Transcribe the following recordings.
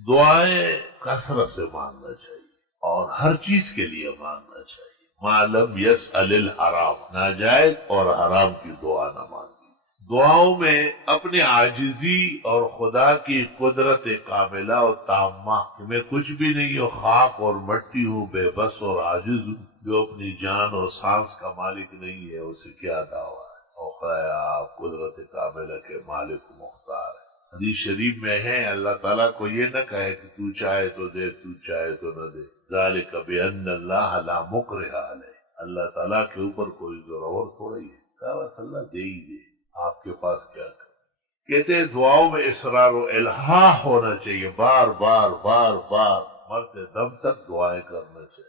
دعائیں کثرت سے مانگنا چاہیے اور ہر چیز کے لیے مانگنا چاہیے. معلوم یسأل الحرام، ناجائز اور حرام کی دعا نہ مانگی. دعاؤں میں اپنی عاجزی اور خدا کی قدرت کاملہ اور تامہ کہ میں کچھ بھی نہیں ہوں، خاک اور مٹی ہوں، بے بس اور عاجز ہوں، جو اپنی جان اور سانس کا مالک نہیں ہے، اسے کیا دعویٰ ہے. اور خدا آپ قدرت کاملہ کے مالک و مختار ہے. حدیث شریف میں ہے اللہ تعالیٰ کو یہ نہ کہے کہ تو چاہے تو دے، تو چاہے تو نہ دے. ذالک بأن اللہ لا مکرہ علیہ، اللہ تعالیٰ کے اوپر کوئی ضرور تھوڑی ہے. کہا بس اللہ دے ہی دے، آپ کے پاس کیا کر. کہتے ہیں دعاؤں میں اصرار و الحاح ہونا چاہیے، بار بار بار بار مرتے دم تک دعائیں کرنا چاہیے.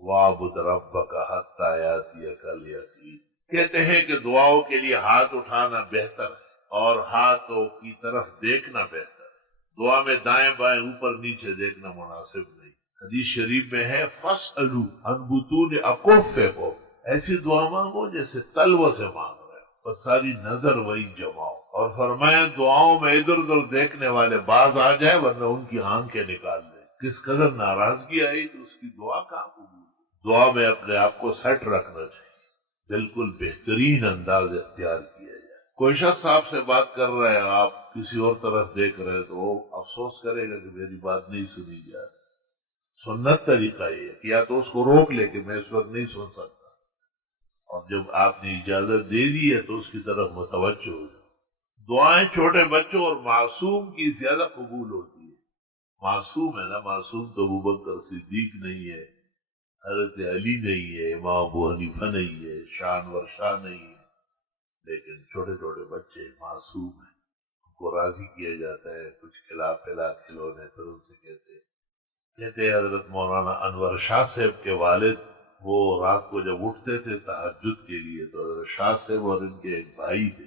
وَاعْبُدْ رَبَّكَ حَتَّىٰ يَأْتِيَكَ الْيَقِينُ. کہتے ہیں کہ دعاؤں کے لیے ہاتھ اٹھانا بہتر ہے اور ہاتھوں کی طرف دیکھنا بہتر ہے. دعا میں دائیں بائیں اوپر نیچے دیکھنا مناسب نہیں. حدیث شریف میں ہے فَاسْأَلُوا عَنْ بُطُونِ أَكُفِّكُمْ، ایسی دعا مانگو جیسے تلووں سے مانگ رہے ہو، اور ساری نظر وہی جماؤ. اور فرمایا دعاؤں میں ادھر ادھر دیکھنے والے باز آ جائے ورنہ ان کی آنکھیں نکال دیں. کس قدر ناراضگی آئی تو اس کی دعا کہاں قبول. دعا میں اپنے آپ کو سیٹ رکھنا چاہیے، بالکل بہترین انداز اختیار کیا جائے. کوئی شخص آپ سے بات کر رہا ہے، آپ کسی اور طرف دیکھ رہے ہیں، تو وہ افسوس کرے گا کہ میری بات نہیں سنی جا رہی. سنت طریقہ یہ ہے کہ یا تو اس کو روک لے کہ میں اس وقت نہیں سن سکتا، اور جب آپ نے اجازت دے دی ہے تو اس کی طرف متوجہ ہو جائے. دعائیں چھوٹے بچوں اور معصوم کی زیادہ قبول ہوتی ہے. معصوم ہے نا، معصوم تو ابوبکر صدیق نہیں ہے، حضرت علی نہیں ہے، امام ابو حنیفہ نہیں ہے، شانور شاہ نہیں ہے. لیکن چھوٹے چھوٹے بچے معصوم ہیں، ان کو راضی کیا جاتا ہے، کچھ کھلا پلا کھلونے، پھر ان سے کہتے ہیں حضرت مولانا انور شاہ صاحب کے والد وہ رات کو جب اٹھتے تھے تہجد کے لیے تو حضرت شاہ صاحب اور ان کے ایک بھائی تھے،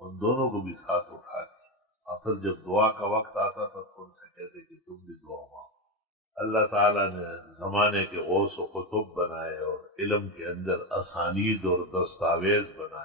ان دونوں کو بھی ساتھ اٹھا کے، اور پھر جب دعا کا وقت آتا تھا تو ان سے کہتے کہ تم بھی دعا مانگو. اللہ تعالیٰ نے زمانے کے غوث و قطب بنائے اور علم کے اندر اسانید اور دستاویز بنائے.